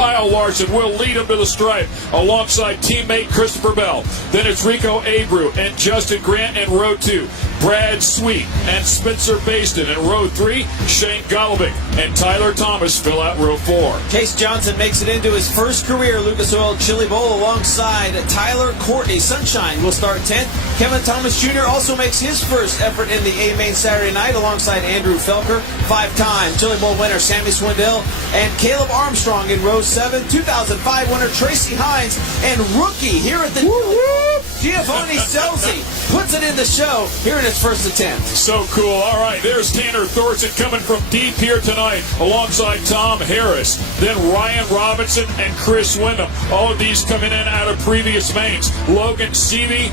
Kyle Larson will lead him to the stripe alongside teammate Christopher Bell. Then it's Rico Abreu and Justin Grant in row 2. Brad Sweet and Spencer Baston in row 3. Shane Golovic and Tyler Thomas fill out row 4. Case Johnson makes it into his first career Lucas Oil Chili Bowl alongside Tyler Courtney. Sunshine will start 10th. Kevin Thomas Jr. also makes his first effort in the A-Main Saturday night alongside Andrew Felker. 5-time Chili Bowl winner Sammy Swindell and Caleb Armstrong in row 7. 2005 winner Tracy Hines and rookie here at the Giovanni Scelzi puts it in the show here in his first attempt. So cool. All right, there's Tanner Thorson coming from deep here tonight alongside Tom Harris. Then Ryan Robinson and Chris Wyndham. All of these coming in out of previous mains. Logan Seavey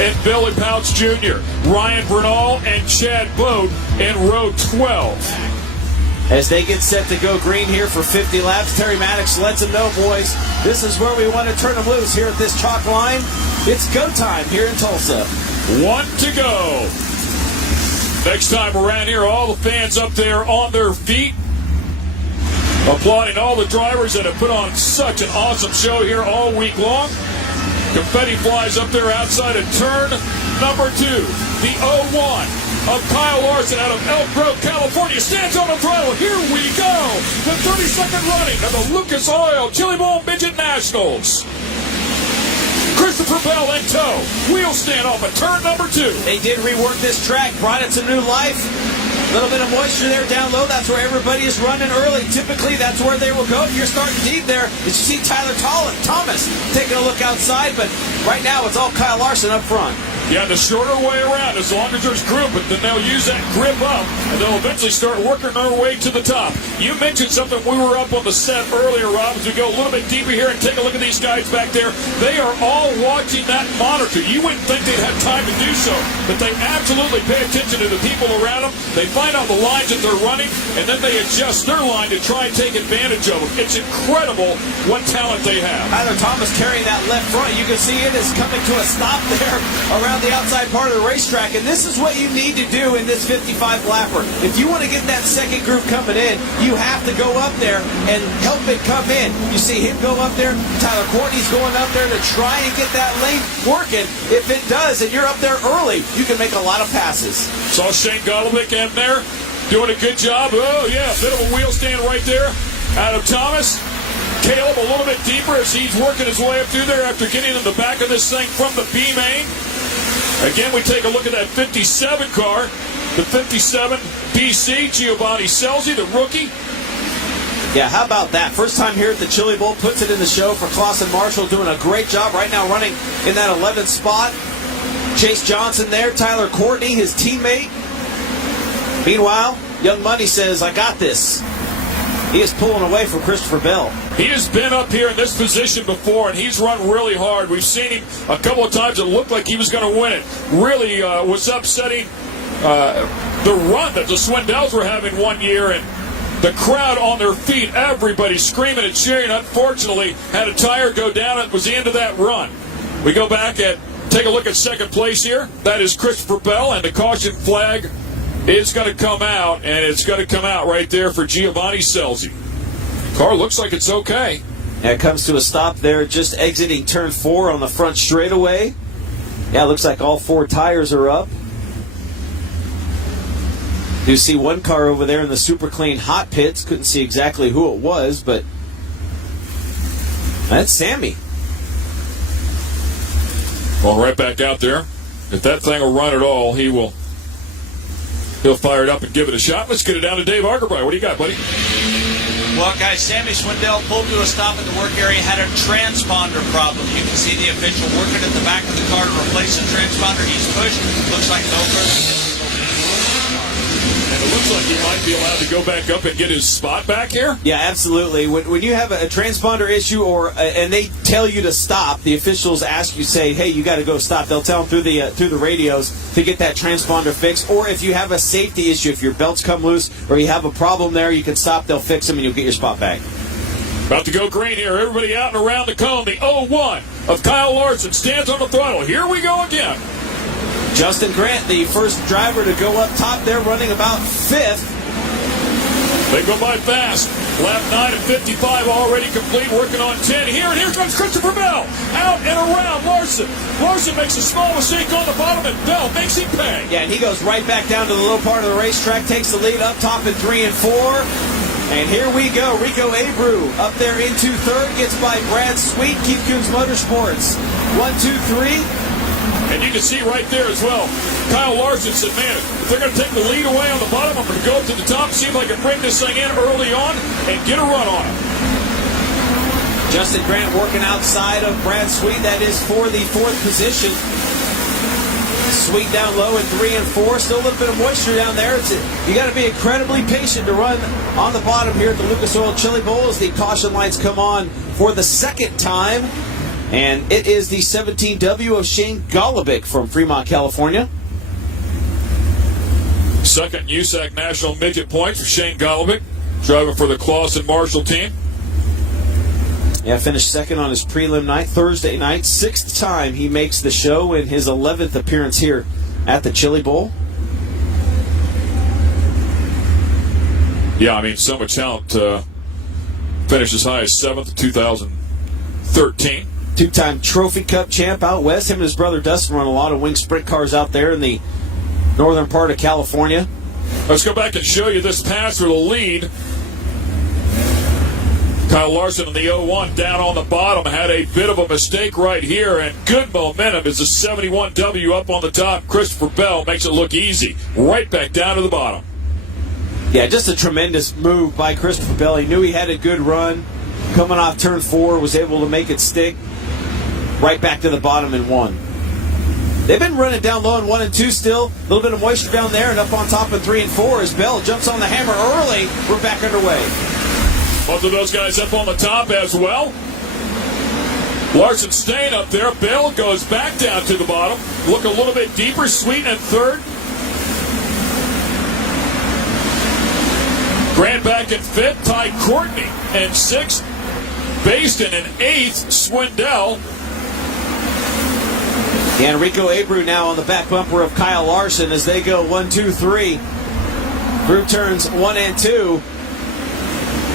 and Billy Pouch Jr. Ryan Bernal and Chad Bode in row 12. As they get set to go green here for 50 laps, Terry Maddox lets them know, boys, this is where we want to turn them loose here at this chalk line. It's go time here in Tulsa. 1 to go. Next time around here, all the fans up there on their feet, applauding all the drivers that have put on such an awesome show here all week long. Confetti flies up there outside of turn number 2. The 01 of Kyle Larson out of Elk Grove, California, stands on the throttle. Here we go. The 32nd running of the Lucas Oil Chili Bowl Midget Nationals. Christopher Bell in tow. Wheel stand off at turn number 2. They did rework this track, brought it to new life. A little bit of moisture there down low. That's where everybody is running early. Typically, that's where they will go. If you're starting deep there, as you see Tyler Thomas taking a look outside, but right now it's all Kyle Larson up front. Yeah, the shorter way around, as long as there's grip, but then they'll use that grip up, and they'll eventually start working their way to the top. You mentioned something we were up on the set earlier, Rob, as we go a little bit deeper here and take a look at these guys back there. They are all watching that monitor. You wouldn't think they'd have time to do so, but they absolutely pay attention to the people around them. They find out the lines that they're running, and then they adjust their line to try and take advantage of them. It's incredible what talent they have. Tyler Thomas carrying that left front. You can see it is coming to a stop there around the outside part of the racetrack, and this is what you need to do in this 55 lapper. If you want to get that second group coming in, you have to go up there and help it come in. You see him go up there. Tyler Courtney's going up there to try and get that lane working. If it does, and you're up there early, you can make a lot of passes. Saw Shane Golovic in there doing a good job. Oh, yeah, a bit of a wheel stand right there out of Thomas. Caleb a little bit deeper as he's working his way up through there after getting in the back of this thing from the B main. Again, we take a look at that 57 car, the 57 BC, Giovanni Scelzi, the rookie. Yeah, how about that? First time here at the Chili Bowl, puts it in the show for Clausen Marshall, doing a great job right now running in that 11th spot. Chase Johnson there, Tyler Courtney, his teammate. Meanwhile, Young Money says, I got this. He is pulling away from Christopher Bell. He has been up here in this position before, and he's run really hard. We've seen him a couple of times. It looked like he was going to win it. Really was upsetting the run that the Swindells were having one year, and the crowd on their feet, everybody screaming and cheering. Unfortunately, had a tire go down. It was the end of that run. We go back and take a look at second place here. That is Christopher Bell, and the caution flag is going to come out, and it's going to come out right there for Giovanni Scelzi. Car looks like it's okay. And it comes to a stop there, just exiting turn 4 on the front straightaway. Yeah, it looks like all 4 tires are up. You see one car over there in the super clean hot pits. Couldn't see exactly who it was, but that's Sammy. Well, right back out there. If that thing will run at all, he'll fire it up and give it a shot. Let's get it down to Dave Argerbright. What do you got, buddy? Well, guys, Sammy Swindell pulled to a stop at the work area, had a transponder problem. You can see the official working at the back of the car to replace the transponder. He's pushed. Looks like no further. And it looks like he might be allowed to go back up and get his spot back here. Yeah, absolutely. When you have a transponder issue and they tell you to stop, the officials ask you, say, hey, you got to go stop. They'll tell them through the radios to get that transponder fixed. Or if you have a safety issue, if your belts come loose or you have a problem there, you can stop. They'll fix them and you'll get your spot back. About to go green here. Everybody out and around the cone. The 01 of Kyle Larson stands on the throttle. Here we go again. Justin Grant, the first driver to go up top there, running about 5th. They go by fast. Lap 9 and 55 already complete, working on 10 here, and here comes Christopher Bell. Out and around Larson. Larson makes a small mistake on the bottom, and Bell makes him pay. Yeah, and he goes right back down to the low part of the racetrack, takes the lead up top in 3 and 4. And here we go. Rico Abreu up there into third, gets by Brad Sweet, Keith Kunz Motorsports. 1, 2, 3. And you can see right there as well, Kyle Larson said, man, if they're going to take the lead away on the bottom, I'm going to go up to the top, see if I can bring this thing in early on and get a run on it. Justin Grant working outside of Brad Sweet. That is for the fourth position. Sweet down low in 3 and 4. Still a little bit of moisture down there. You got to be incredibly patient to run on the bottom here at the Lucas Oil Chili Bowl as the caution lights come on for the second time. And it is the 17W of Shane Golobic from Fremont, California. Second USAC National Midget points for Shane Golobic, driving for the Clausen Marshall team. Yeah, finished second on his prelim night, Thursday night. 6th time he makes the show in his 11th appearance here at the Chili Bowl. Yeah, I mean, so much talent. Finished as high as 7th in 2013. Two-time Trophy Cup champ out west. Him and his brother Dustin run a lot of wing sprint cars out there in the northern part of California. Let's go back and show you this pass for the lead. Kyle Larson in the 0-1 down on the bottom had a bit of a mistake right here, and good momentum as the 71W up on the top. Christopher Bell makes it look easy. Right back down to the bottom. Yeah, just a tremendous move by Christopher Bell. He knew he had a good run. Coming off turn 4, was able to make it stick. Right back to the bottom in 1. They've been running down low in 1 and 2 still. A little bit of moisture down there, and up on top in 3 and 4 as Bell jumps on the hammer early. We're back underway. Both of those guys up on the top as well. Larson staying up there. Bell goes back down to the bottom. Look a little bit deeper. Sweet in third. Grant back in 5th. Ty Courtney in 6th. Baston in 8th. Swindell. And Rico Abreu now on the back bumper of Kyle Larson as they go 1, 2, 3 through turns 1 and 2.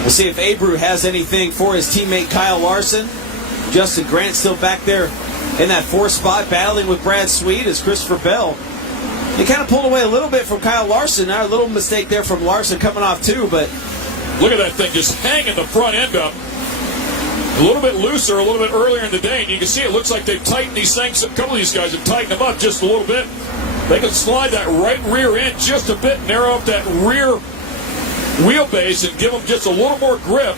We'll see if Abreu has anything for his teammate Kyle Larson. Justin Grant still back there in that 4th spot, battling with Brad Sweet as Christopher Bell. He kind of pulled away a little bit from Kyle Larson. Now a little mistake there from Larson coming off too, but look at that thing just hanging the front end up. A little bit looser, a little bit earlier in the day, and you can see it looks like they've tightened these things. A couple of these guys have tightened them up just a little bit. They can slide that right rear end just a bit, narrow up that rear wheelbase, and give them just a little more grip.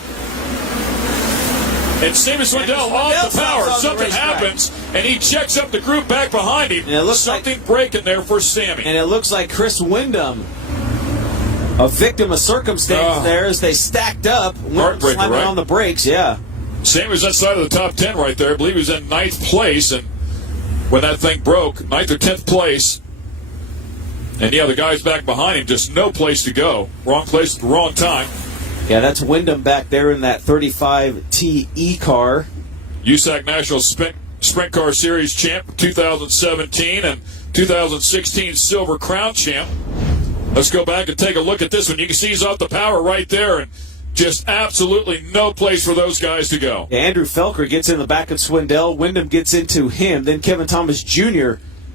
And Sammy Swindell on the power. Something happens, and he checks up the group back behind him. And it looks something breaking there for Sammy. And it looks like Chris Wyndham, a victim of circumstance there as they stacked up. Wyndham slamming on the brakes, yeah. Sammy was outside of the top 10 right there. I believe he was in 9th place, and when that thing broke, 9th or 10th place. And yeah, the guys back behind him, just no place to go. Wrong place at the wrong time. Yeah, that's Wyndham back there in that 35TE car. USAC National Sprint Car Series champ 2017 and 2016 Silver Crown champ. Let's go back and take a look at this one. You can see he's off the power right there, and just absolutely no place for those guys to go. Yeah, Andrew Felker gets in the back of Swindell. Wyndham gets into him. Then Kevin Thomas Jr.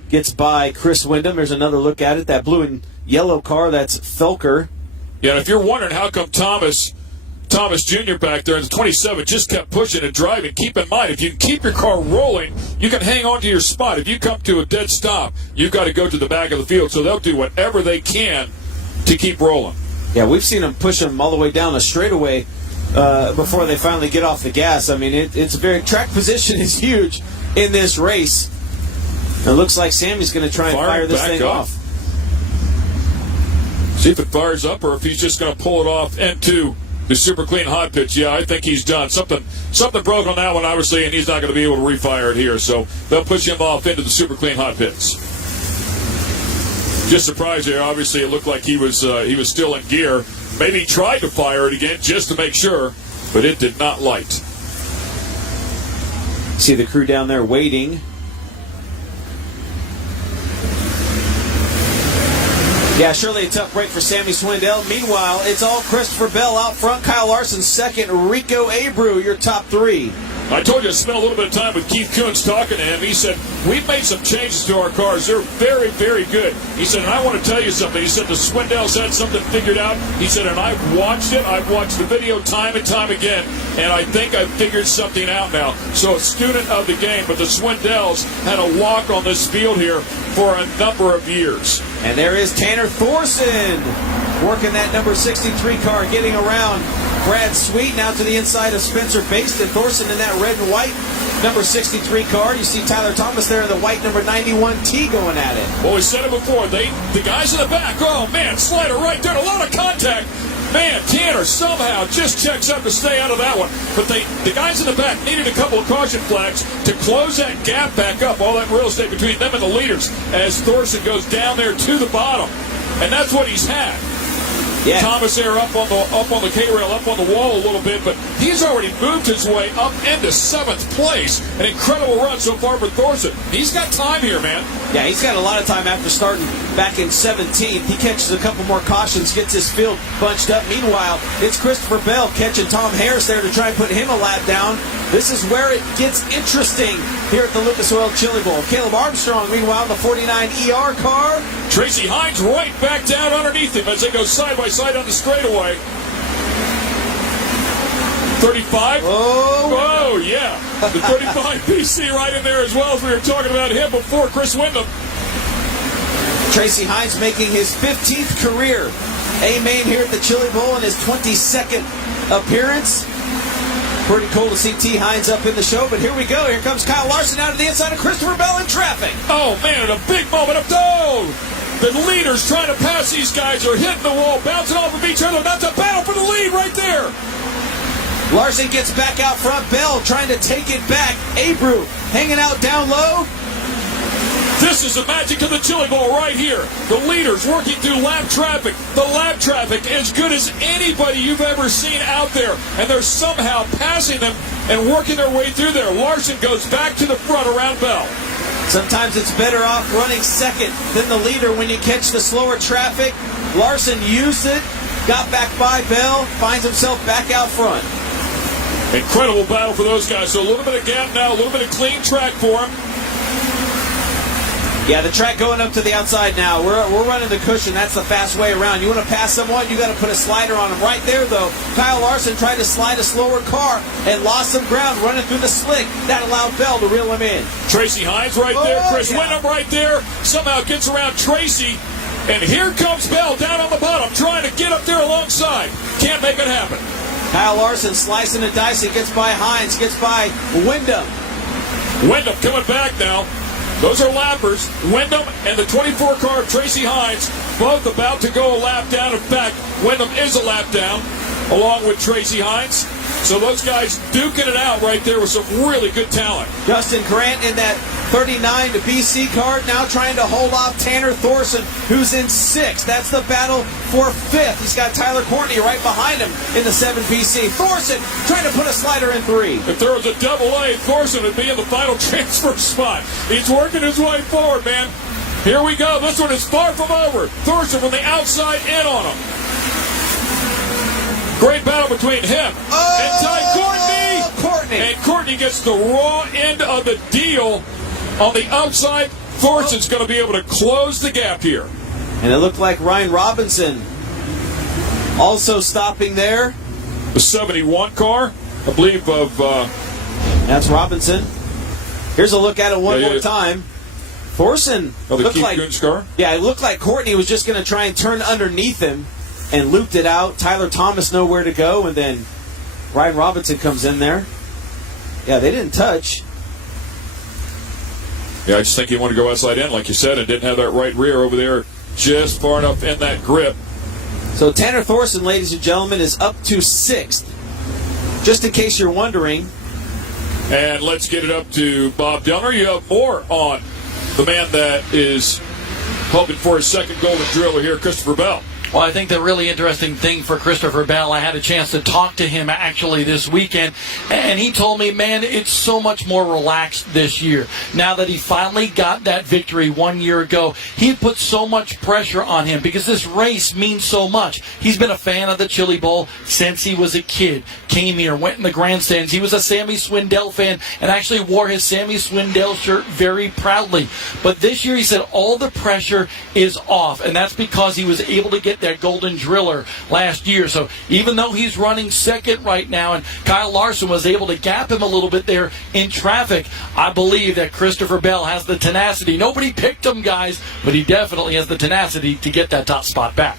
gets by Chris Wyndham. There's another look at it. That blue and yellow car, that's Felker. Yeah, and if you're wondering how come Thomas Jr. back there in the 27 just kept pushing and driving, keep in mind, if you can keep your car rolling, you can hang on to your spot. If you come to a dead stop, you've got to go to the back of the field. So they'll do whatever they can to keep rolling. Yeah, we've seen them push them all the way down the straightaway before they finally get off the gas. I mean, it's very track position is huge in this race. It looks like Sammy's going to try and fire this thing off. See if it fires up or if he's just going to pull it off into the super clean hot pits. Yeah, I think he's done. Something broke on that one, obviously, and he's not going to be able to refire it here. So they'll push him off into the super clean hot pits. Just surprised here. Obviously, it looked like he was still in gear. Maybe he tried to fire it again just to make sure, but it did not light. See the crew down there waiting. Yeah, surely a tough break for Sammy Swindell. Meanwhile, it's all Christopher Bell out front. Kyle Larson second. Rico Abreu, your top three. I told you I spent a little bit of time with Keith Kunz talking to him. He said, we've made some changes to our cars. They're very, very good. He said, and I want to tell you something. He said, the Swindells had something figured out. He said, and I've watched it. I've watched the video time and time again, and I think I've figured something out now. So a student of the game, but the Swindells had a walk on this field here for a number of years. And there is Tanner Thorson working that number 63 car, getting around Brad Sweet now to the inside of Spencer Baston. Thorson in that red and white number 63 car. You see Tyler Thomas there in the white number 91T going at it. Well, we said it before. The guys in the back, oh, man, slider right there. A lot of contact. Man, Tanner somehow just checks up to stay out of that one. But the guys in the back needed a couple of caution flags to close that gap back up, all that real estate between them and the leaders as Thorson goes down there to the bottom. And that's what he's had. Yeah. Thomas there up on the K-rail, up on the wall a little bit, but he's already moved his way up into 7th place. An incredible run so far for Thorson. He's got time here, man. Yeah, he's got a lot of time after starting back in 17th. He catches a couple more cautions, gets his field bunched up. Meanwhile, it's Christopher Bell catching Tom Harris there to try and put him a lap down. This is where it gets interesting here at the Lucas Oil Chili Bowl. Caleb Armstrong, meanwhile, in the 49 ER car. Tracy Hines right back down underneath him as they go side by side on the straightaway. 35. Oh, yeah. The 35 BC right in there as well as we were talking about him before Chris Windham. Tracy Hines making his 15th career A-main here at the Chili Bowl in his 22nd appearance. Pretty cool to see T. Hines up in the show, but here we go. Here comes Kyle Larson out of the inside of Christopher Bell in traffic. Oh, man, and a big moment of dough. The leaders trying to pass these guys are hitting the wall, bouncing off of each other. That's a battle for the lead right there. Larson gets back out front. Bell trying to take it back. Abreu hanging out down low. This is the magic of the Chili Bowl right here. The leaders working through lap traffic. The lap traffic as good as anybody you've ever seen out there. And they're somehow passing them and working their way through there. Larson goes back to the front around Bell. Sometimes it's better off running second than the leader when you catch the slower traffic. Larson used it, got back by Bell, finds himself back out front. Incredible battle for those guys. So a little bit of gap now, a little bit of clean track for them. Yeah, the track going up to the outside now. We're running the cushion. That's the fast way around. You want to pass someone, you got to put a slider on them. Right there, though, Kyle Larson tried to slide a slower car and lost some ground running through the slick. That allowed Bell to reel him in. Tracy Hines right there. Chris Windham right there. Somehow gets around Tracy. And here comes Bell down on the bottom trying to get up there alongside. Can't make it happen. Kyle Larson slicing and dicing. Gets by Hines. Gets by Windham. Windham coming back now. Those are lappers. Windham and the 24 car of Tracy Hines both about to go a lap down. In fact, Windham is a lap down along with Tracy Hines. So those guys duking it out right there with some really good talent. Justin Grant in that 39 to BC car now trying to hold off Tanner Thorson, who's in 6th. That's the battle for 5th. He's got Tyler Courtney right behind him in the 7 BC. Thorson trying to put a slider in 3. If there was a double A, Thorson would be in the final transfer spot. He's working his way forward, man. Here we go. This one is far from over. Thorson from the outside in on him. Great battle between him and Ty Courtney. And Courtney gets the raw end of the deal on the outside. Thorson's going to be able to close the gap here. And it looked like Ryan Robinson also stopping there. The 71 car, I believe of... That's Robinson. Here's a look at it one more time. Thorson looked like... car? Yeah, it looked like Courtney was just going to try and turn underneath him and looped it out. Tyler Thomas nowhere to go, and then Ryan Robinson comes in there. Yeah, they didn't touch. Yeah, I just think he wanted to go outside in, like you said, and didn't have that right rear over there just far enough in that grip. So Tanner Thorson, ladies and gentlemen, is up to 6th. Just in case you're wondering. And let's get it up to Bob Dellner. You have more on the man that is hoping for his second golden driller here, Christopher Bell. Well, I think the really interesting thing for Christopher Bell, I had a chance to talk to him actually this weekend, and he told me, man, it's so much more relaxed this year. Now that he finally got that victory 1 year ago, he put so much pressure on him because this race means so much. He's been a fan of the Chili Bowl since he was a kid. Came here, went in the grandstands. He was a Sammy Swindell fan and actually wore his Sammy Swindell shirt very proudly. But this year he said all the pressure is off, and that's because he was able to get that Golden Driller last year. So even though he's running second right now and Kyle Larson was able to gap him a little bit there in traffic, I believe that Christopher Bell has the tenacity. Nobody picked him, guys, but he definitely has the tenacity to get that top spot back.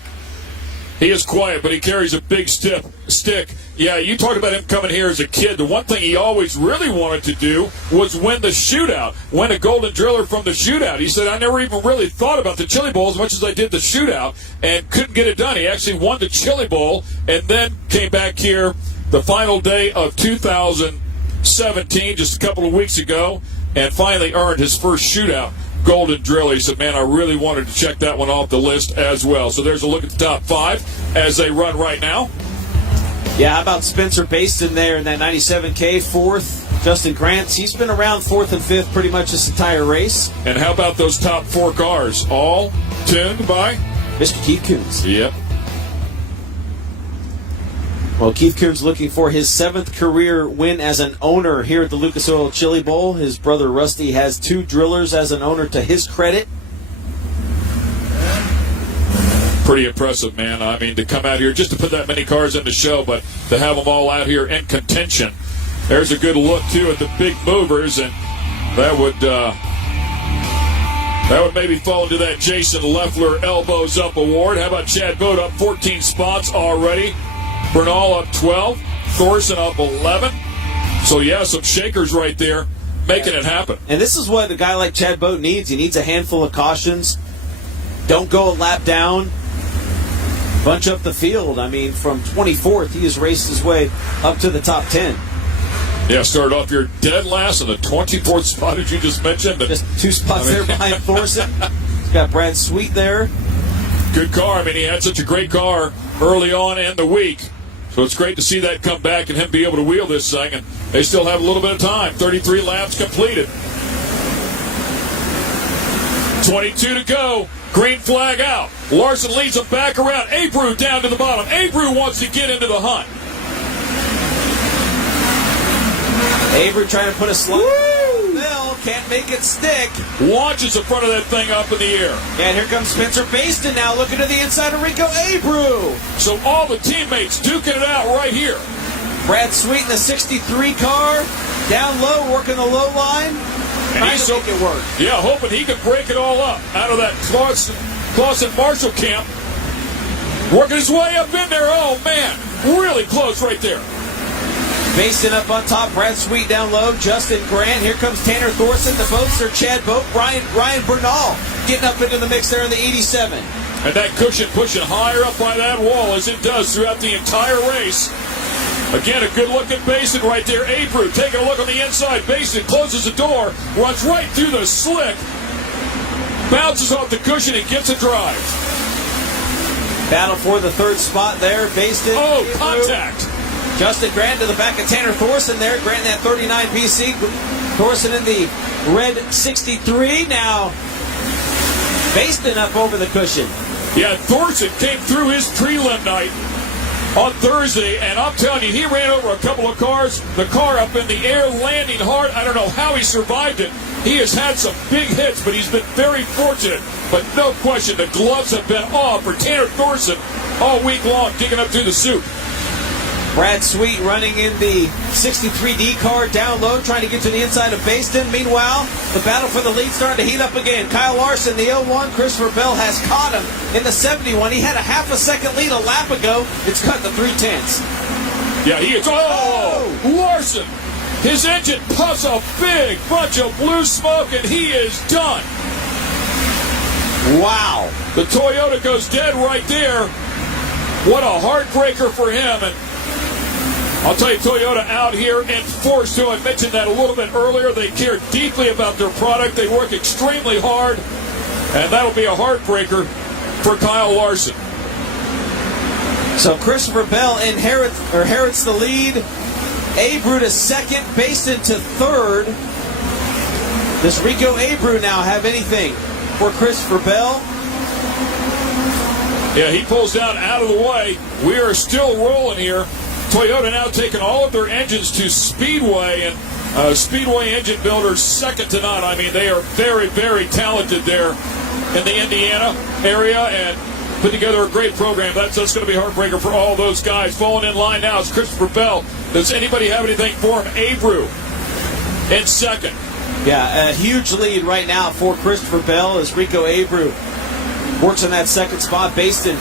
He is quiet, but he carries a big stick. Yeah, you talked about him coming here as a kid. The one thing he always really wanted to do was win the shootout, win a Golden Driller from the shootout. He said, I never even really thought about the Chili Bowl as much as I did the shootout and couldn't get it done. He actually won the Chili Bowl and then came back here the final day of 2017, just a couple of weeks ago, and finally earned his first shootout Golden Driller. He said, man, I really wanted to check that one off the list as well. So there's a look at the top five as they run right now. Yeah, how about Spencer Baston there in that 97K, fourth? Justin Grant, he's been around fourth and fifth pretty much this entire race. And how about those top four cars? All tuned by Mr. Keith Kunz. Yep. Well, Keith Kunz looking for his 7th career win as an owner here at the Lucas Oil Chili Bowl. His brother Rusty has 2 drillers as an owner to his credit. Pretty impressive, man. I mean, to come out here just to put that many cars in the show, but to have them all out here in contention. There's a good look, too, at the big movers, and that would maybe fall into that Jason Leffler Elbows Up award. How about Chad Boat up 14 spots already? Bernal up 12. Thorson up 11. So, yeah, some shakers right there making it happen. And this is what a guy like Chad Boat needs. He needs a handful of cautions. Don't go a lap down. Bunch up the field. I mean, from 24th, he has raced his way up to the top 10. Yeah, started off here dead last in the 24th spot, as you just mentioned. Just 2 spots there behind Thorson. He's got Brad Sweet there. Good car. I mean, he had such a great car early on in the week. So it's great to see that come back and him be able to wheel this thing. And they still have a little bit of time. 33 laps completed. 22 to go. Green flag out. Larson leads him back around. Abreu down to the bottom. Abreu wants to get into the hunt. Abreu trying to put a slug. Bill can't make it stick. Launches the front of that thing up in the air. And here comes Spencer Baston now looking to the inside of Rico Abreu. So all the teammates duking it out right here. Brad Sweet in the 63 car. Down low, working the low line. And he's make it work. Yeah, hoping he can break it all up out of that Clausen Marshall camp. Working his way up in there. Oh, man. Really close right there. Baston up on top. Brad Sweet down low. Justin Grant. Here comes Tanner Thorson. The boats are Chad Boat. Ryan Bernal getting up into the mix there in the 87. And that cushion pushing higher up by that wall as it does throughout the entire race. Again, a good look at Baston right there. Abreu taking a look on the inside. Baston closes the door, runs right through the slick, bounces off the cushion and gets a drive. Battle for the 3rd spot there. Baston. Oh, contact. Justin Grant to the back of Tanner Thorson there. Grant in that 39 BC. Thorson in the red 63. Now, Baston up over the cushion. Yeah, Thorson came through his prelim night on Thursday, and I'm telling you, he ran over a couple of cars. The car up in the air, landing hard. I don't know how he survived it. He has had some big hits, but he's been very fortunate. But no question, the gloves have been off for Tanner Thorson all week long, digging up through the soup. Brad Sweet running in the 63D car down low, trying to get to the inside of Baston. Meanwhile, the battle for the lead starting to heat up again. Kyle Larson, the 01. Christopher Bell has caught him in the 71. He had a half a second lead a lap ago. It's cut to 3/10. Yeah, he is. Oh, Larson. His engine puffs a big bunch of blue smoke, and he is done. Wow. The Toyota goes dead right there. What a heartbreaker for him. And I'll tell you, Toyota out here in force, too. I mentioned that a little bit earlier. They care deeply about their product. They work extremely hard. And that'll be a heartbreaker for Kyle Larson. So Christopher Bell inherits the lead. Abreu to second, Baston to third. Does Rico Abreu now have anything for Christopher Bell? Yeah, he pulls down out of the way. We are still rolling here. Toyota now taking all of their engines to Speedway, and Speedway engine builders second to none. I mean, they are very, very talented there in the Indiana area and put together a great program. That's going to be a heartbreaker for all those guys. Falling in line now is Christopher Bell. Does anybody have anything for him? Abreu in second. Yeah, a huge lead right now for Christopher Bell as Rico Abreu works on that second spot. Baston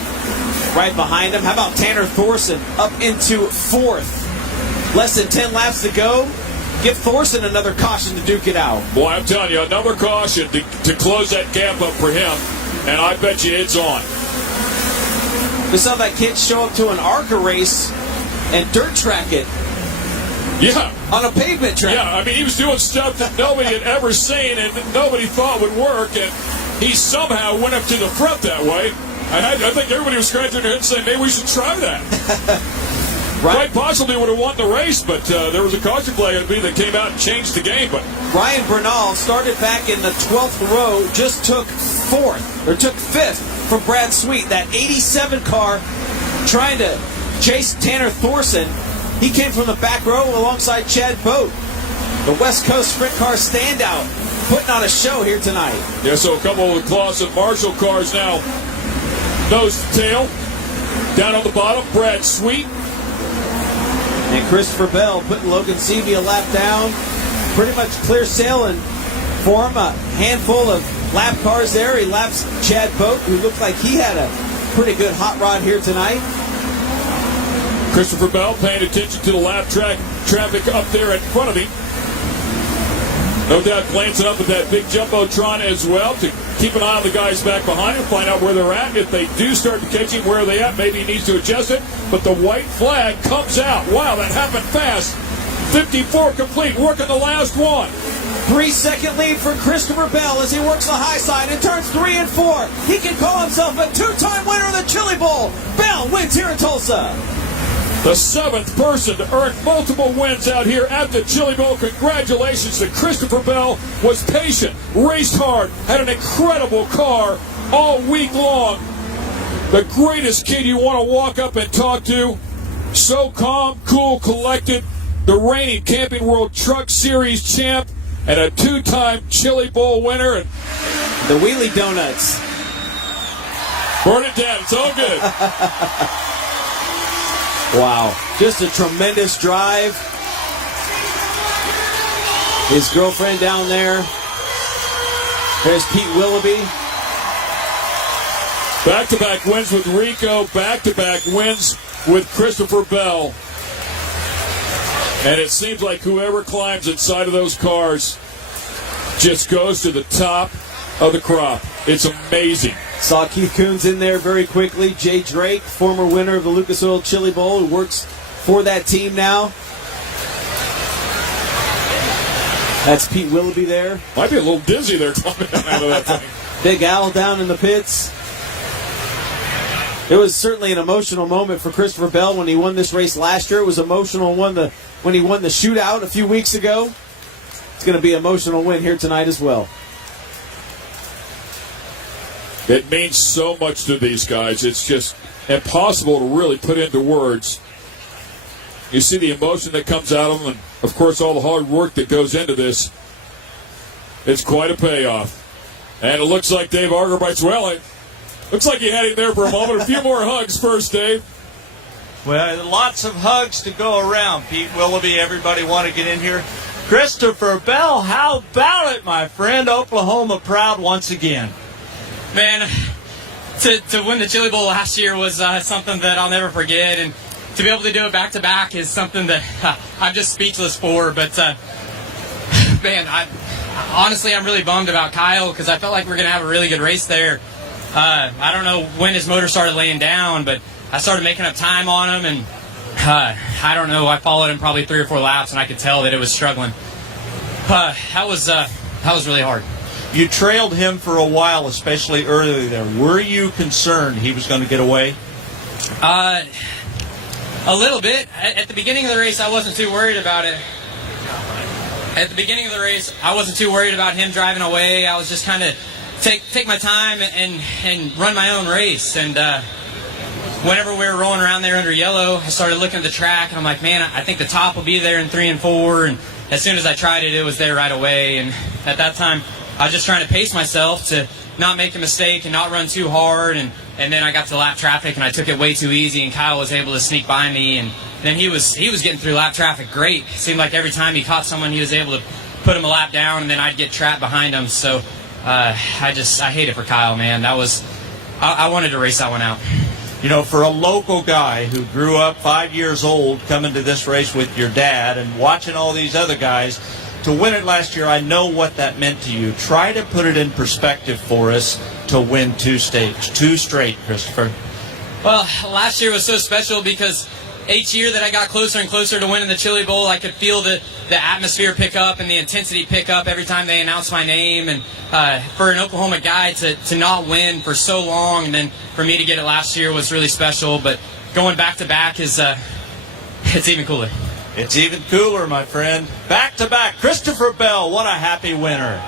right behind him. How about Tanner Thorson up into fourth? Less than 10 laps to go. Give Thorson another caution to duke it out. Boy, I'm telling you, another caution to close that gap up for him, and I bet you it's on. We saw that kid show up to an ARCA race and dirt track it. Yeah. On a pavement track. Yeah, I mean, he was doing stuff that nobody had ever seen and that nobody thought would work, and he somehow went up to the front that way. I think everybody was scratching their head and saying, maybe we should try that. Quite possibly would have won the race, but there was a caution flag that came out and changed the game. But Ryan Bernal started back in the 12th row, just took fifth from Brad Sweet. That 87 car trying to chase Tanner Thorson. He came from the back row alongside Chad Boat. The West Coast Sprint Car standout, putting on a show here tonight. Yeah, so a couple of Clausen Marshall cars now, nose to tail. Down on the bottom, Brad Sweet. And Christopher Bell putting Logan Seavey a lap down. Pretty much clear sailing for him. A handful of lap cars there. He laps Chad Boat, who looked like he had a pretty good hot rod here tonight. Christopher Bell paying attention to the lap traffic up there in front of him. No doubt glancing up at that big Jumbotron as well to keep an eye on the guys back behind him, find out where they're at. If they do start to catch him, where are they at? Maybe he needs to adjust it. But the white flag comes out. Wow, that happened fast. 54 complete, working the last one. 3-second lead for Christopher Bell as he works the high side and turns 3 and 4. He can call himself a two-time winner of the Chili Bowl. Bell wins here in Tulsa. The seventh person to earn multiple wins out here at the Chili Bowl. Congratulations to Christopher Bell. Was patient, raced hard, had an incredible car all week long. The greatest kid you want to walk up and talk to. So calm, cool, collected. The reigning Camping World Truck Series champ and a two-time Chili Bowl winner. And the Wheelie Donuts. Burn it down. It's all good. Wow. Just a tremendous drive. His girlfriend down there. There's Pete Willoughby. Back-to-back wins with Rico. Back-to-back wins with Christopher Bell. And it seems like whoever climbs inside of those cars just goes to the top of the crop. It's amazing. Saw Keith Coons in there very quickly. Jay Drake, former winner of the Lucas Oil Chili Bowl, who works for that team now. That's Pete Willoughby there. Might be a little dizzy there coming out of that thing. Big Al down in the pits. It was certainly an emotional moment for Christopher Bell when he won this race last year. It was emotional when he won the shootout a few weeks ago. It's going to be an emotional win here tonight as well. It means so much to these guys. It's just impossible to really put into words. You see the emotion that comes out of them, and, of course, all the hard work that goes into this. It's quite a payoff. And it looks like Dave Argerby's, well, it looks like you had him there for a moment. A few more hugs first, Dave. Well, lots of hugs to go around. Pete Willoughby, everybody want to get in here. Christopher Bell, how about it, my friend? Oklahoma proud once again. Man, to win the Chili Bowl last year was something that I'll never forget, and to be able to do it back-to-back is something that I'm just speechless for. But, man, honestly, I'm really bummed about Kyle because I felt like we were going to have a really good race there. I don't know when his motor started laying down, but I started making up time on him, and I don't know, I followed him probably 3 or 4 laps, and I could tell that it was struggling. That was really hard. You trailed him for a while, especially early there. Were you concerned he was going to get away? A little bit. At the beginning of the race, I wasn't too worried about it. At the beginning of the race, I wasn't too worried about him driving away. I was just kind of take my time and run my own race. And whenever we were rolling around there under yellow, I started looking at the track, and I'm like, man, I think the top will be there in 3 and 4. And as soon as I tried it, it was there right away. And at that time, I was just trying to pace myself to not make a mistake and not run too hard. And then I got to lap traffic, and I took it way too easy, and Kyle was able to sneak by me. And then he was getting through lap traffic great. It seemed like every time he caught someone, he was able to put him a lap down, and then I'd get trapped behind him. So I hate it for Kyle, man. I wanted to race that one out. You know, for a local guy who grew up 5 years old coming to this race with your dad and watching all these other guys, to win it last year, I know what that meant to you. Try to put it in perspective for us to win two straight, Christopher. Well, last year was so special because each year that I got closer and closer to winning the Chili Bowl, I could feel the atmosphere pick up and the intensity pick up every time they announced my name. And for an Oklahoma guy to not win for so long, and then for me to get it last year was really special. But going back to back is it's even cooler. It's even cooler, my friend. Back to back. Christopher Bell, what a happy winner.